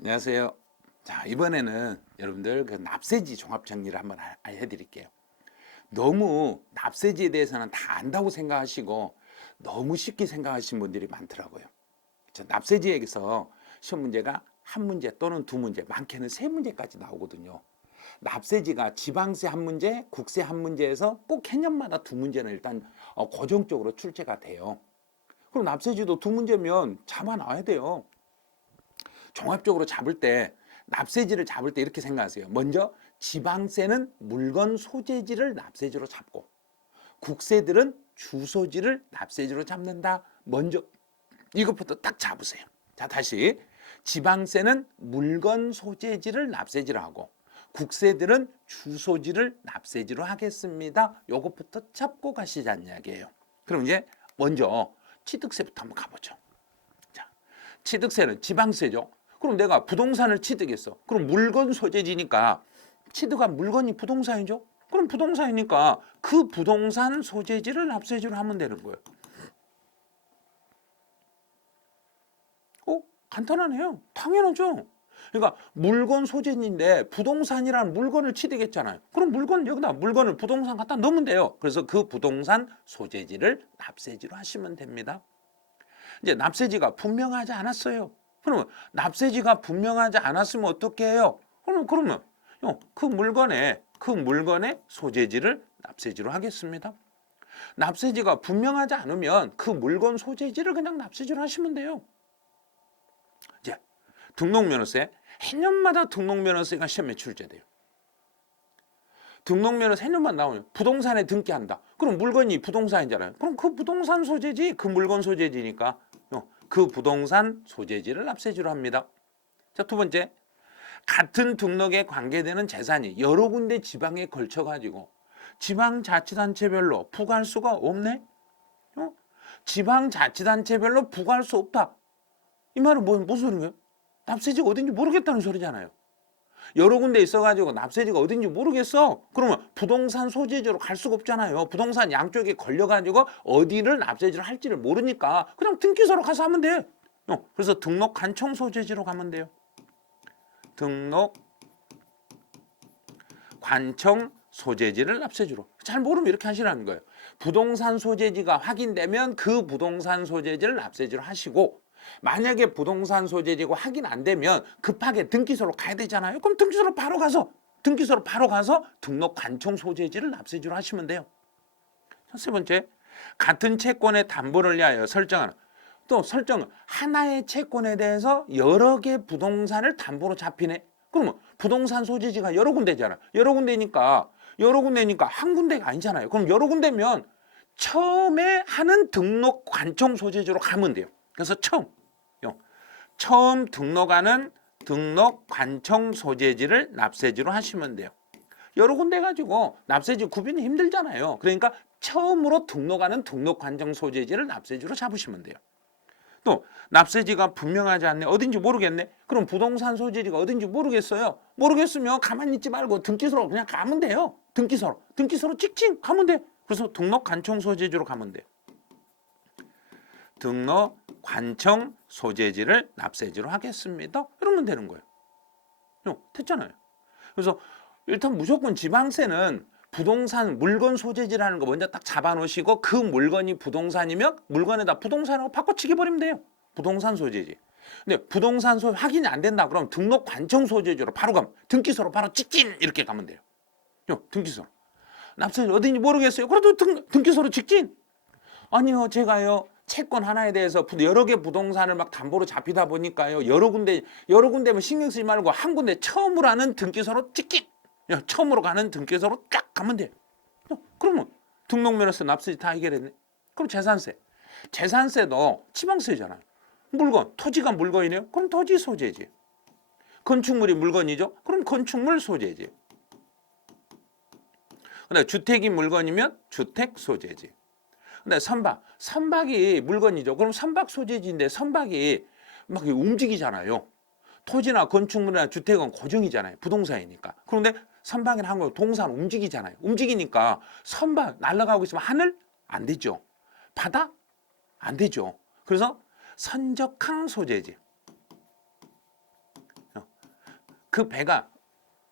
안녕하세요. 자, 이번에는 여러분들 그 납세지 종합 정리를 한번 하- 해드릴게요. 너무 납세지에 대해서는 다 안다고 생각하시고 너무 쉽게 생각하시는 분들이 많더라고요. 저 납세지에서 시험 문제가 한 문제 또는 두 문제, 많게는 세 문제까지 나오거든요. 납세지가 지방세 한 문제, 국세 한 문제에서 꼭 해년마다 두 문제는 일단 어, 고정적으로 출제가 돼요. 그럼 납세지도 두 문제면 잡아 놔야 돼요. 종합적으로 잡을 때 납세지를 잡을 때 이렇게 생각하세요. 먼저 지방세는 물건 소재지를 납세지로 잡고 국세들은 주소지를 납세지로 잡는다. 먼저 이것부터 딱 잡으세요. 자, 다시 지방세는 물건 소재지를 납세지로 하고 국세들은 주소지를 납세지로 하겠습니다. 요것부터 잡고 가시자는 이야기예요. 그럼 이제 먼저 취득세부터 한번 가보죠. 자, 취득세는 지방세죠. 그럼 내가 부동산을 취득했어. 그럼 물건 소재지니까 취득한 물건이 부동산이죠. 그럼 부동산이니까 그 부동산 소재지를 납세지로 하면 되는 거예요. 어? 간단하네요. 당연하죠. 그러니까 물건 소재지인데 부동산이라는 물건을 취득했잖아요. 그럼 물건 여기다 물건을 부동산 갖다 넣으면 돼요. 그래서 그 부동산 소재지를 납세지로 하시면 됩니다. 이제 납세지가 분명하지 않았어요. 그러면 납세지가 분명하지 않았으면 어떻게 해요? 그러면 그러면 요, 그 물건에 그 물건의 소재지를 납세지로 하겠습니다. 납세지가 분명하지 않으면 그 물건 소재지를 그냥 납세지로 하시면 돼요. 이제 등록면허세 해년마다 등록면허세가 시험에 출제돼요. 등록면허세 해년만 나오면 부동산에 등기한다. 그럼 물건이 부동산이잖아요. 그럼 그 부동산 소재지 그 물건 소재지니까 어, 그 부동산 소재지를 납세지로 합니다. 자, 두 번째. 같은 등록에 관계되는 재산이 여러 군데 지방에 걸쳐 가지고 지방 자치단체별로 부과할 수가 없네. 어? 지방 자치단체별로 부과할 수 없다. 이 말은 뭐, 무슨 소리예요? 납세지가 어딘지 모르겠다는 소리잖아요. 여러 군데 있어가지고 납세지가 어딘지 모르겠어. 그러면 부동산 소재지로 갈 수가 없잖아요. 부동산 양쪽에 걸려가지고 어디를 납세지를 할지를 모르니까 그냥 등기소로 가서 하면 돼. 어, 그래서 등록 관청 소재지로 가면 돼요. 등록 관청 소재지를 납세지로. 잘 모르면 이렇게 하시라는 거예요. 부동산 소재지가 확인되면 그 부동산 소재지를 납세지로 하시고 만약에 부동산 소재지고 확인 안 되면 급하게 등기소로 가야 되잖아요. 그럼 등기소로 바로 가서 등기소로 바로 가서 등록 관청 소재지를 납세지로 하시면 돼요. 자, 세 번째, 같은 채권의 담보를 위하여 설정하는 또 설정 하나의 채권에 대해서 여러 개 부동산을 담보로 잡히네. 그러면 부동산 소재지가 여러 군데잖아. 여러 군데니까 여러 군데니까 한 군데가 아니잖아요. 그럼 여러 군데면 처음에 하는 등록 관청 소재지로 가면 돼요. 그래서 처음 요. 처음 등록하는 등록 관청 소재지를 납세지로 하시면 돼요. 여러 군데 가지고 납세지 구분이 힘들잖아요. 그러니까 처음으로 등록하는 등록 관청 소재지를 납세지로 잡으시면 돼요. 또 납세지가 분명하지 않네. 어딘지 모르겠네. 그럼 부동산 소재지가 어딘지 모르겠어요. 모르겠으면 가만히 있지 말고 등기소로 그냥 가면 돼요. 등기소로. 등기소로 찍찍 가면 돼. 그래서 등록 관청 소재지로 가면 돼요. 등록 관청 소재지를 납세지로 하겠습니다 이러면 되는 거예요 요, 됐잖아요 그래서 일단 무조건 지방세는 부동산 물건 소재지라는 거 먼저 딱 잡아놓으시고 그 물건이 부동산이면 물건에다 부동산하고 바꿔치기 버리면 돼요. 부동산 소재지. 근데 부동산 소 확인이 안 된다 그럼 등록 관청 소재지로 바로 가면 등기소로 바로 직진 이렇게 가면 돼요. 요, 등기소. 납세 어딘지 모르겠어요. 그래도 등, 등기소로 직진. 아니요, 제가요. 채권 하나에 대해서 부- 여러 개 부동산을 막 담보로 잡히다 보니까요. 여러 군데 여러 군데면 신경 쓰지 말고 한 군데 처음으로 하는 등기소로 직진. 야, 처음으로 가는 등기소로 쫙 가면 돼. 어, 그러면 등록면허세 납세지 다 해결했네. 그럼 재산세. 재산세도 지방세잖아요. 물건, 토지가 물건이네요. 그럼 토지 소재지. 건축물이 물건이죠. 그럼 건축물 소재지. 근데 주택이 물건이면 주택 소재지. 근데 선박, 선박이 물건이죠. 그럼 선박 소재지인데 선박이 막 움직이잖아요. 토지나 건축물이나 주택은 고정이잖아요. 부동산이니까. 그런데 선박이나 한거 동산 움직이잖아요. 움직이니까 선박 날아가고 있으면 하늘 안 되죠. 바다 안 되죠. 그래서 선적항 소재지. 그 배가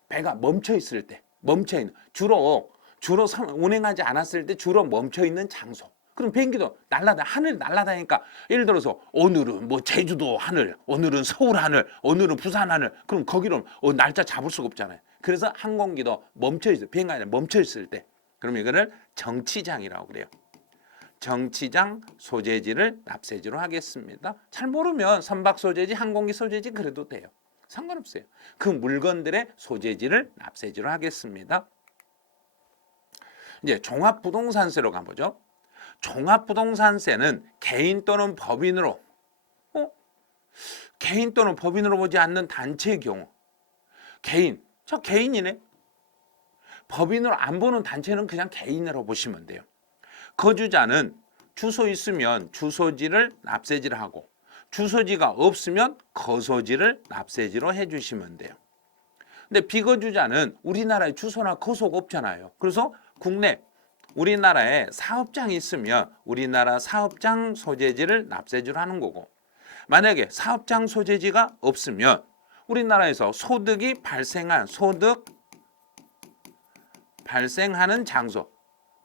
배가 멈춰 있을 때 멈춰 있는 주로 주로 선- 운행하지 않았을 때 주로 멈춰 있는 장소. 그럼 비행기도 날라다 하늘 날라다니까 예를 들어서 오늘은 뭐 제주도 하늘, 오늘은 서울 하늘, 오늘은 부산 하늘. 그럼 거기는 어, 날짜 잡을 수가 없잖아요. 그래서 항공기도 멈춰 있어 비행기 아니라 멈춰 있을 때. 그럼 이거를 정치장이라고 그래요. 정치장 소재지를 납세지로 하겠습니다. 잘 모르면 선박 소재지, 항공기 소재지 그래도 돼요. 상관없어요. 그 물건들의 소재지를 납세지로 하겠습니다. 이제 종합부동산세로 가보죠. 종합부동산세는 개인 또는 법인으로 어? 개인 또는 법인으로 보지 않는 단체의 경우 개인 저 개인이네 법인으로 안 보는 단체는 그냥 개인으로 보시면 돼요. 거주자는 주소 있으면 주소지를 납세지를 하고 주소지가 없으면 거소지를 납세지로 해주시면 돼요. 근데 비거주자는 우리나라에 주소나 거소가 없잖아요. 그래서 국내 우리나라에 사업장이 있으면 우리나라 사업장 소재지를 납세지로 하는 거고 만약에 사업장 소재지가 없으면 우리나라에서 소득이 발생한 소득 발생하는 장소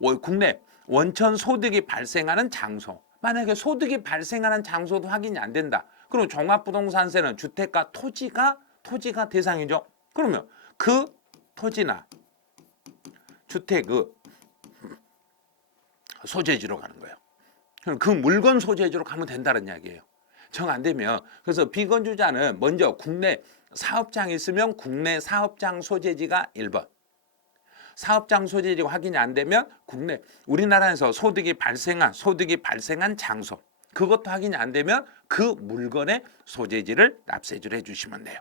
월- 국내 원천 소득이 발생하는 장소 만약에 소득이 발생하는 장소도 확인이 안 된다. 그럼 종합부동산세는 주택과 토지가 토지가 대상이죠. 그러면 그 토지나 주택의 소재지로 가는 거예요. 그럼 그 물건 소재지로 가면 된다는 이야기예요. 정 안 되면. 그래서 비건주자는 먼저 국내 사업장이 있으면 국내 사업장 소재지가 1번. 사업장 소재지가 확인이 안 되면 국내 우리나라에서 소득이 발생한 소득이 발생한 장소. 그것도 확인이 안 되면 그 물건의 소재지를 납세지를 해주시면 돼요.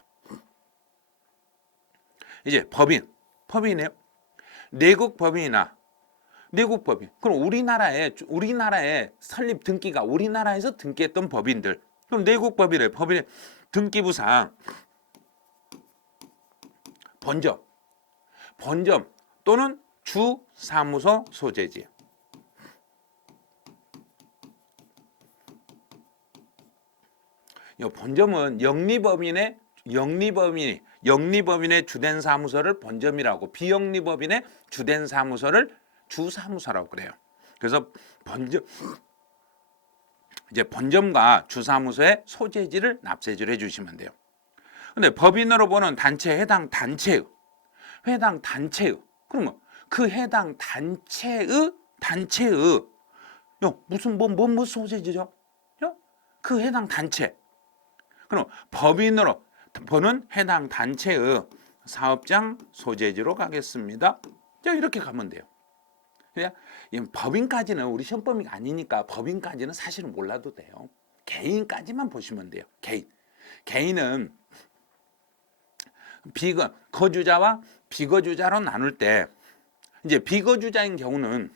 이제 법인. 법인이에요. 내국 법인이나 내국 법인 그럼 우리나라에 우리나라에 설립 등기가 우리나라에서 등기했던 법인들. 그럼 내국 법인의 법인의 등기부상 본점. 본점. 또는 주 사무소 소재지. 이 본점은 영리법인의 영리법인이 영리법인의 주된 사무소를 본점이라고 비영리법인의 주된 사무소를 주사무소라고 그래요. 그래서 본점 이제 본점과 주사무소의 소재지를 납세지를 해주시면 돼요. 근데 법인으로 보는 단체 해당 단체의 해당 단체의 그러면 그 해당 단체의 단체의 요 무슨 뭐뭐뭐 소재지죠? 요? 그 해당 단체 그럼 법인으로 보는 해당 단체의 사업장 소재지로 가겠습니다. 자 이렇게 가면 돼요. 그냥 이 법인까지는 우리 시험범위가 아니니까 법인까지는 사실은 몰라도 돼요. 개인까지만 보시면 돼요. 개인 개인은 비거 거주자와 비거주자로 나눌 때 이제 비거주자인 경우는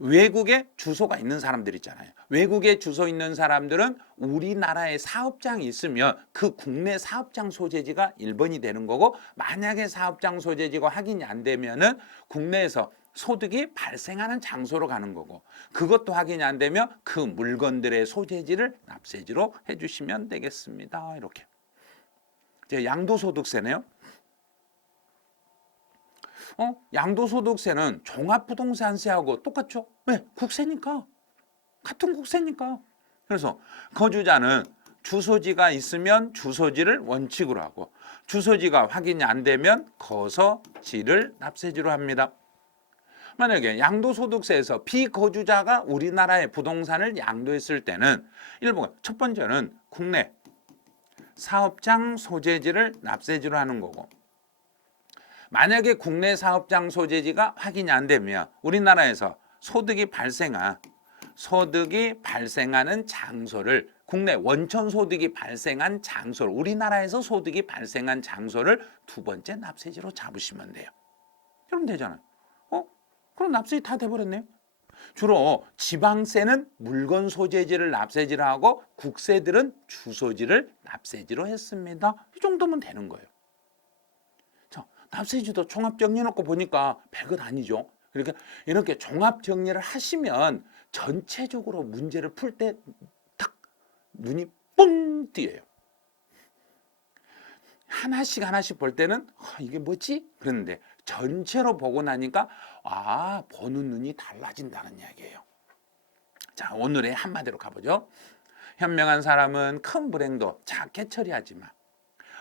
외국에 주소가 있는 사람들 있잖아요. 외국에 주소 있는 사람들은 우리나라에 사업장이 있으면 그 국내 사업장 소재지가 1번이 되는 거고 만약에 사업장 소재지가 확인이 안 되면은 국내에서 소득이 발생하는 장소로 가는 거고 그것도 확인이 안 되면 그 물건들의 소재지를 납세지로 해주시면 되겠습니다. 이렇게. 이제 양도소득세네요. 어? 양도소득세는 종합부동산세하고 똑같죠? 왜? 국세니까. 같은 국세니까. 그래서 거주자는 주소지가 있으면 주소지를 원칙으로 하고 주소지가 확인이 안 되면 거서지를 납세지로 합니다. 만약에 양도소득세에서 비거주자가 우리나라의 부동산을 양도했을 때는 일본 첫 번째는 국내 사업장 소재지를 납세지로 하는 거고 만약에 국내 사업장 소재지가 확인이 안 되면 우리나라에서 소득이 발생한 소득이 발생하는 장소를 국내 원천 소득이 발생한 장소를 우리나라에서 소득이 발생한 장소를 두 번째 납세지로 잡으시면 돼요. 그럼 되잖아요. 어? 그럼 납세지 다 돼버렸네요. 주로 지방세는 물건 소재지를 납세지를 하고 국세들은 주소지를 납세지로 했습니다. 이 정도면 되는 거예요. 자, 납세지도 종합 정리해놓고 보니까 100은 아니죠. 이렇게 이렇게 종합 정리를 하시면 전체적으로 문제를 풀때딱 눈이 뻥 띄어요. 하나씩 하나씩 볼 때는 아, 이게 뭐지? 그런데 전체로 보고 나니까 아 보는 눈이 달라진다는 이야기예요. 자 오늘의 한마디로 가보죠. 현명한 사람은 큰 불행도 작게 처리하지 마.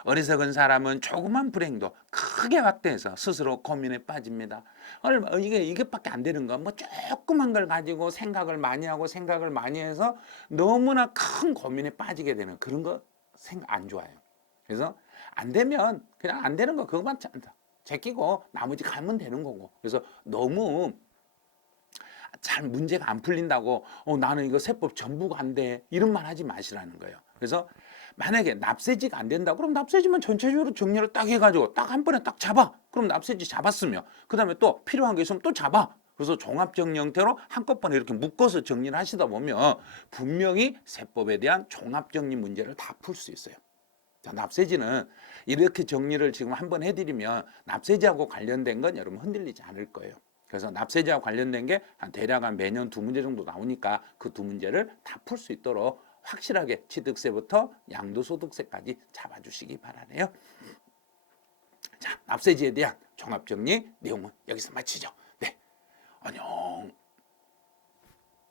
어리석은 사람은 조그만 불행도 크게 확대해서 스스로 고민에 빠집니다. 얼마 이게 이것밖에 안 되는 거 뭐 조그만 걸 가지고 생각을 많이 하고 생각을 많이 해서 너무나 큰 고민에 빠지게 되는 그런 거 생각 안 좋아요. 그래서 안 되면 그냥 안 되는 거 그것만 자- 제끼고 나머지 가면 되는 거고. 그래서 너무 잘 문제가 안 풀린다고 어, 나는 이거 세법 전부가 안 돼. 이런 말 하지 마시라는 거예요. 그래서 만약에 납세지가 안 된다. 그럼 납세지만 전체적으로 정리를 딱 해가지고 딱 한 번에 딱 잡아. 그럼 납세지 잡았으면 그 다음에 또 필요한 게 있으면 또 잡아. 그래서 종합정리 형태로 한꺼번에 이렇게 묶어서 정리를 하시다 보면 분명히 세법에 대한 종합정리 문제를 다 풀 수 있어요. 자, 납세지는 이렇게 정리를 지금 한번 해드리면 납세지하고 관련된 건 여러분 흔들리지 않을 거예요. 그래서 납세지와 관련된 게 한 대략 한 매년 두 문제 정도 나오니까 그 두 문제를 다 풀 수 있도록 확실하게 취득세부터 양도소득세까지 잡아주시기 바라네요. 자, 납세지에 대한 종합정리 내용은 여기서 마치죠. 네, 안녕.